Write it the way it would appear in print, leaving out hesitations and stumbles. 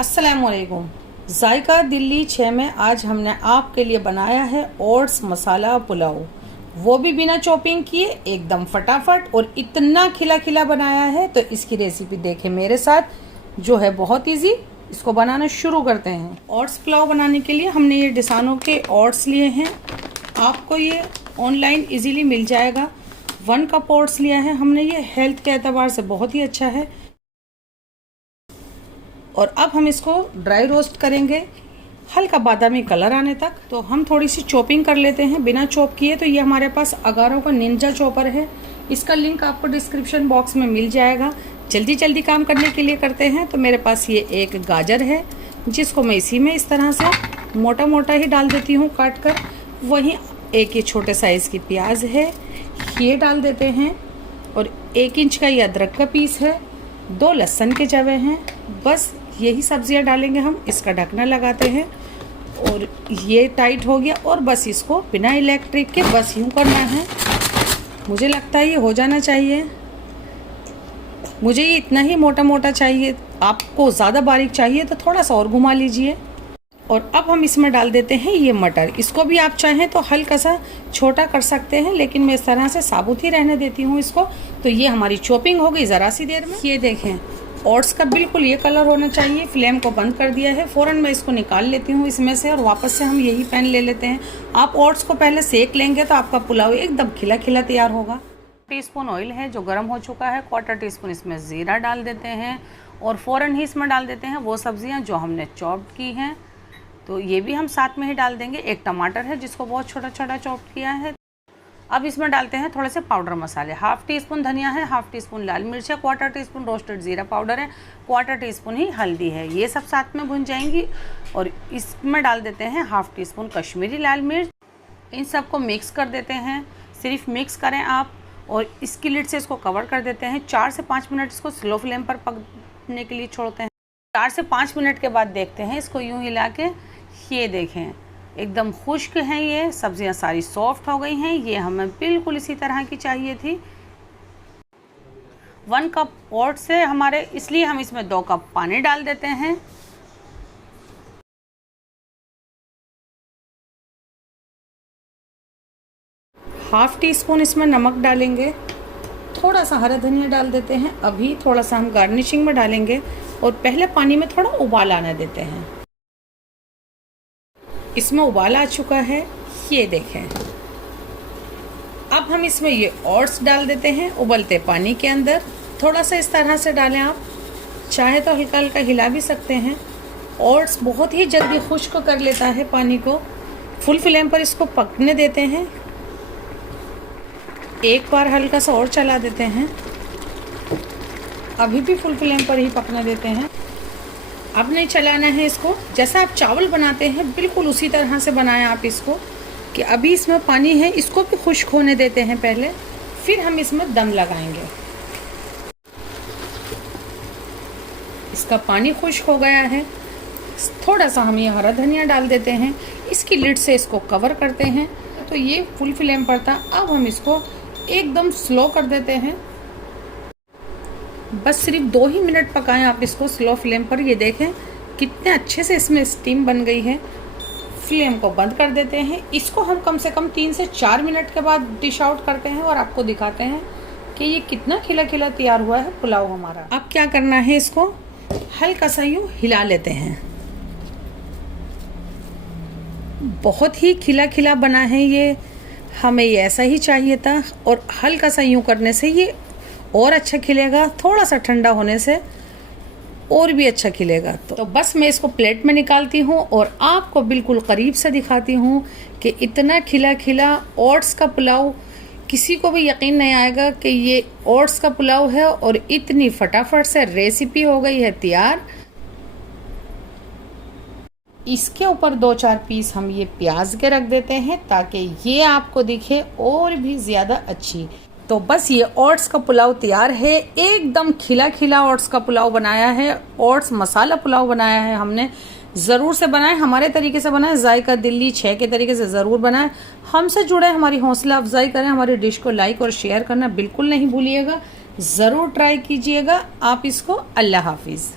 अस्सलामुअलैकुम। जायका दिल्ली 6 में आज हमने आपके लिए बनाया है ओट्स मसाला पुलाव, वो भी बिना चॉपिंग किए, एकदम फटाफट और इतना खिला खिला बनाया है। तो इसकी रेसिपी देखें मेरे साथ, जो है बहुत इजी। इसको बनाना शुरू करते हैं। ओट्स पुलाव बनाने के लिए हमने ये डिसानो के ओट्स लिए हैं। आपको ये ऑनलाइन इजीली मिल जाएगा। 1 कप ओट्स लिया है हमने। ये हेल्थ के एतबार से बहुत ही अच्छा है। और अब हम इसको ड्राई रोस्ट करेंगे हल्का बादामी कलर आने तक। तो हम थोड़ी सी चॉपिंग कर लेते हैं बिना चॉप किए। तो ये हमारे पास अगारो का निंजा चॉपर है। इसका लिंक आपको डिस्क्रिप्शन बॉक्स में मिल जाएगा। जल्दी जल्दी काम करने के लिए करते हैं। तो मेरे पास ये एक गाजर है, जिसको मैं इसी में इस तरह से मोटा मोटा ही डाल देती हूँ काट कर। वहीं एक ये छोटे साइज़ की प्याज है, ये डाल देते हैं। और 1 इंच का ये अदरक का पीस है। 2 लहसुन के जवे हैं। बस यही सब्जियां डालेंगे हम। इसका ढकना लगाते हैं और ये टाइट हो गया। और बस इसको बिना इलेक्ट्रिक के बस यूँ करना है। मुझे लगता है ये हो जाना चाहिए। मुझे ये इतना ही मोटा मोटा चाहिए। आपको ज़्यादा बारीक चाहिए तो थोड़ा सा और घुमा लीजिए। और अब हम इसमें डाल देते हैं ये मटर। इसको भी आप चाहें तो हल्का सा छोटा कर सकते हैं, लेकिन मैं इस तरह से साबुत ही रहने देती हूँ इसको। तो ये हमारी चॉपिंग हो गई ज़रा सी देर में। ये देखें, ओट्स का बिल्कुल ये कलर होना चाहिए। फ्लेम को बंद कर दिया है। फ़ौरन मैं इसको निकाल लेती हूँ इसमें से और वापस से हम यही पैन ले लेते हैं। आप ओट्स को पहले सेक लेंगे तो आपका पुलाव एकदम खिला खिला तैयार होगा। टीस्पून ऑयल है जो गर्म हो चुका है। 1/4 टीस्पून इसमें ज़ीरा डाल देते हैं और फ़ौरन ही इसमें डाल देते हैं वो सब्जियाँ जो हमने चॉप की हैं। तो ये भी हम साथ में ही डाल देंगे। 1 टमाटर है जिसको बहुत छोटा छोटा चॉप किया है। अब इसमें डालते हैं थोड़े से पाउडर मसाले। 1/2 टीस्पून धनिया है, 1/2 टीस्पून लाल मिर्च है, 1/4 टीस्पून रोस्टेड ज़ीरा पाउडर है, 1/4 टीस्पून ही हल्दी है। ये सब साथ में भुन जाएंगी। और इसमें डाल देते हैं 1/2 टीस्पून कश्मीरी लाल मिर्च। इन सबको मिक्स कर देते हैं। सिर्फ मिक्स करें आप। और इसकी लिड से इसको कवर कर देते हैं। 4 से 5 मिनट इसको स्लो फ्लेम पर पकने के लिए छोड़ते हैं। 4 से 5 मिनट के बाद देखते हैं इसको यूँ हिला के। ये देखें एकदम खुश्क हैं। ये सब्जियां सारी सॉफ्ट हो गई हैं। ये हमें बिल्कुल इसी तरह की चाहिए थी। 1 कप ओट्स से हमारे, इसलिए हम इसमें 2 कप पानी डाल देते हैं। ½ टीस्पून इसमें नमक डालेंगे। थोड़ा सा हरा धनिया डाल देते हैं। अभी थोड़ा सा हम गार्निशिंग में डालेंगे। और पहले पानी में थोड़ा उबाल आने देते हैं। इसमें उबाल आ चुका है। ये देखें। अब हम इसमें ये ओट्स डाल देते हैं उबलते पानी के अंदर। थोड़ा सा इस तरह से डालें। आप चाहे तो हल्का हल्का हिला भी सकते हैं। ओट्स बहुत ही जल्दी खुश्क कर लेता है पानी को। फुल फ्लेम पर इसको पकने देते हैं। एक बार हल्का सा और चला देते हैं। अभी भी फुल फ्लेम पर ही पकने देते हैं। अब नहीं चलाना है इसको। जैसा आप चावल बनाते हैं बिल्कुल उसी तरह से बनाएं आप इसको। कि अभी इसमें पानी है, इसको भी खुश्क होने देते हैं पहले, फिर हम इसमें दम लगाएंगे। इसका पानी खुश्क हो गया है। थोड़ा सा हम ये हरा धनिया डाल देते हैं। इसकी लिड से इसको कवर करते हैं। तो ये फुल फ्लेम पर था। अब हम इसको एकदम स्लो कर देते हैं। बस सिर्फ 2 ही मिनट पकाएं आप इसको स्लो फ्लेम पर। ये देखें कितने अच्छे से इसमें स्टीम बन गई है। फ्लेम को बंद कर देते हैं। इसको हम कम से कम 3 से 4 मिनट के बाद डिश आउट करते हैं और आपको दिखाते हैं कि ये कितना खिला खिला तैयार हुआ है पुलाव हमारा। अब क्या करना है, इसको हल्का सा यूँ हिला लेते हैं। बहुत ही खिला खिला बना है ये। हमें ये ऐसा ही चाहिए था। और हल्का सा यूँ करने से ये और अच्छा खिलेगा। थोड़ा सा ठंडा होने से और भी अच्छा खिलेगा। तो बस मैं इसको प्लेट में निकालती हूँ और आपको बिल्कुल करीब से दिखाती हूँ कि इतना खिला खिला ओट्स का पुलाव, किसी को भी यकीन नहीं आएगा कि ये ओट्स का पुलाव है। और इतनी फटाफट से रेसिपी हो गई है तैयार। इसके ऊपर 2-4 पीस हम ये प्याज के रख देते हैं ताकि ये आपको दिखे और भी ज़्यादा अच्छी। तो बस ये ओट्स का पुलाव तैयार है। एकदम खिला खिला ओट्स का पुलाव बनाया है। ओट्स मसाला पुलाव बनाया है हमने। ज़रूर से बनाएं, हमारे तरीके से बनाएं। जायका दिल्ली 6 के तरीके से ज़रूर बनाएं। हमसे जुड़े, हमारी हौसला अफजाई करें। हमारी डिश को लाइक और शेयर करना बिल्कुल नहीं भूलिएगा। ज़रूर ट्राई कीजिएगा आप इसको। अल्लाह हाफिज़।